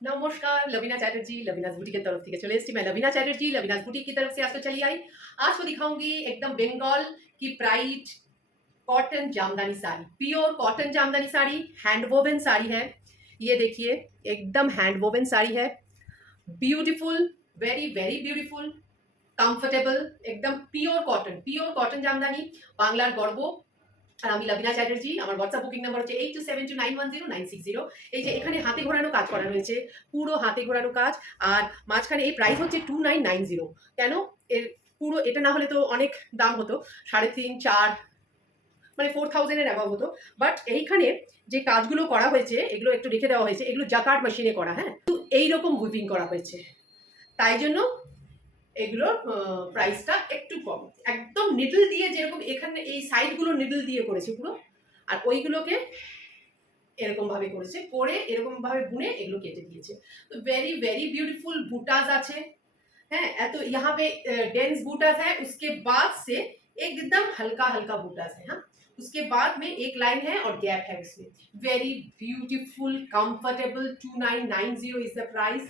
नमस्कार, लवीना चैटर्जी लवीनाज बुटीक की तरफ থেকে চলে এসেছি। मैं लवीना चैटर्जी लवीनाज बुटीक की तरफ से आज तो चली आई। आज तो दिखाऊंगी एकदम बंगाल की pride cotton jamdani sari, pure cotton jamdani sari, hand woven sari है। ये देखिए, एकदम हैंड वोवन साड़ी है। Beautiful, very very beautiful, comfortable, একদম পিওর কটন জামদানি, বাংলার গর্ব। আর আমি লবিনা চ্যাটার্জি। আমার হোয়াটসঅ্যাপ বুকিং নাম্বার হচ্ছে 8272210960। এই যে এখানে হাতে ঘোরানো কাজ করা রয়েছে, পুরো হাতে ঘোরানো কাজ। আর মাঝখানে এই প্রাইস হচ্ছে 2990। কেন? এর পুরো এটা না হলে তো অনেক দাম হতো, 3.5 4, মানে 4000 এর অ্যাবাভ হতো। বাট এইখানে যে কাজগুলো করা হয়েছে এগুলো একটু রেখে দেওয়া হয়েছে, এগুলো জাকার্ড মেশিনে করা। হ্যাঁ, তো এইরকম উইভিং করা হয়েছে, তাই জন্য এগুলোর প্রাইসটা একটু কম। একদম নিডল দিয়ে, যেরকম এখানে এই সাইডগুলো নিডল দিয়ে করেছে পুরো, আর ওইগুলোকে এরকম ভাবে করেছে, করে এরকম ভাবে বুনে এগুলো কেটে দিয়েছে। তো वेरी वेरी ब्यूटीफुल बूटाज আছে। হ্যাঁ, এত यहाँ पे डेंस बूटाज है, उसके बाद से एकदम हल्का हल्का बूटाज है। हाँ, उसके बाद में एक लाइन है और गैप है उसमें। Very beautiful comfortable 2990 is the price.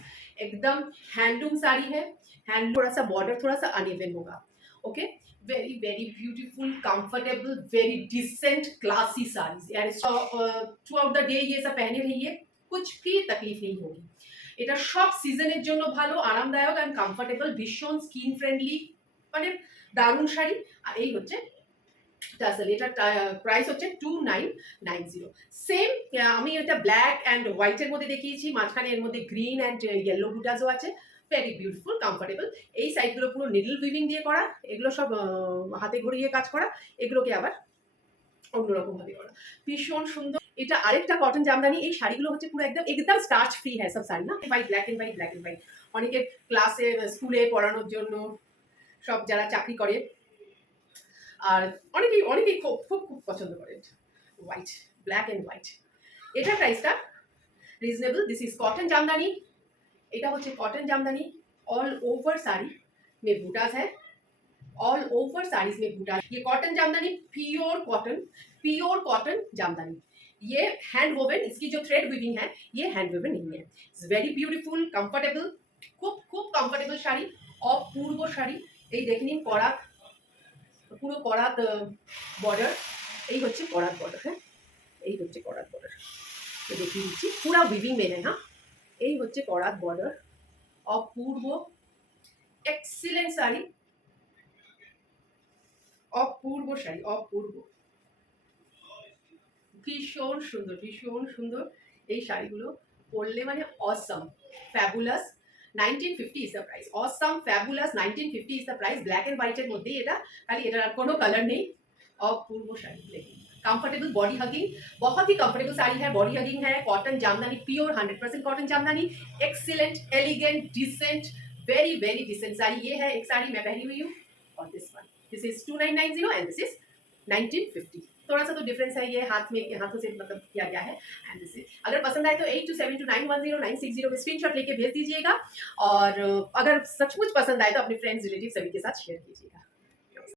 एकदम हैंडलूम साड़ी है। हैंड थोड़ा सा बॉर्डर थोड़ा सा अनइवन होगा। Okay, very very beautiful comfortable very decent classy saris यार। थ्रू आउट द डे ये सब पहने रहिए, कुछ भी तकलीफ नहीं होगी। এটা সব সিজনের জন্য ভালো, আরামদায়ক এন্ড কমফোর্টেবল, ভীষণ স্কিন ফ্রেন্ডলি, মানে দারুণ শাড়ি। আর এই হচ্ছে টাসেল। এটা প্রাইস হচ্ছে 2990। সেম আমি এটা ব্ল্যাক অ্যান্ড হোয়াইটের মধ্যে দেখিয়েছি, মাঝখানে এর মধ্যে গ্রিন অ্যান্ড ইয়েলো বুটাজও আছে। Very beautiful comfortable. এই সাইডগুলো পুরো নিডল উইভিং দিয়ে করা, এগুলো সব হাতে ঘুরিয়ে কাজ করা, এগুলোকে আবার অন্যরকম ভাবে করা, ভীষণ সুন্দর। এটা আরেকটা কটন জামদানি। এই শাড়িগুলো হচ্ছে পুরো একদম একদম স্টার্চ ফ্রি হ্যাঁ সব শাড়ি না, white black and white black and white. অনেকের ক্লাসে স্কুলে পড়ানোর জন্য, সব যারা চাকরি করে, আর অনেকেই অনেকেই খুব খুব খুব পছন্দ করে হোয়াইট, ব্ল্যাক এন্ড হোয়াইট। এটার প্রাইসটা reasonable. This is cotton Jamdani. এটা হচ্ছে cotton Jamdani. All over sari में बूटास है, ऑल ओवर साड़ीज में बूटा। ये cotton Jamdani, pure cotton Jamdani. ये हैंड वोवन, इसकी जो थ्रेड वीविंग है ये हैंड वोवन नहीं है। इट्स वेरी ब्यूटीफुल कंफर्टेबल, खूब खूब कंफर्टेबल শাড়ি, অপূর্ব শাড়ি। এই দেখে নিন করাত, পুরো করাত বর্ডার। এই হচ্ছে করাত বর্ডার। হ্যাঁ, এই হচ্ছে করাত বর্ডার। তো দেখিয়ে দিচ্ছি, পুরা উইভিং মেনে। হ্যাঁ, এই হচ্ছে করাত বর্ডার। অপূর্ব, এক্সিলেন্ট শাড়ি, অপূর্ব শাড়ি, অপূর্ব, ভীষণ সুন্দর, ভীষণ সুন্দর। এই শাড়িগুলো পরলে মানে awesome, fabulous. 1950 is the price. Awesome, fabulous, 1950 is the price. Black and হোয়াইটের মধ্যেই এটা, খালি এটার আর কোনো কালার নেই। অপূর্ব শাড়ি। দেখুন, कंफर्टेबल बॉडी हगिंग, बहुत ही कंफर्टेबल साड़ी है, बॉडी हगिंग है, cotton Jamdani, pure 100% cotton Jamdani. Excellent, elegant, decent, very very decent sari. ये है एक साड़ी मैं पहनी हुई हूँ, और this is 2990 and this is 1950। थोड़ा सा तो डिफरेंस है, ये हाथ में, हाथों से मतलब किया गया है। एंड दिस इज, अगर पसंद आए तो 8272910960 में स्क्रीनशॉट लेके भेज दीजिएगा। और अगर सचमुच पसंद आए तो अपने फ्रेंड्स रिलेटिव सभी के साथ शेयर कीजिएगा।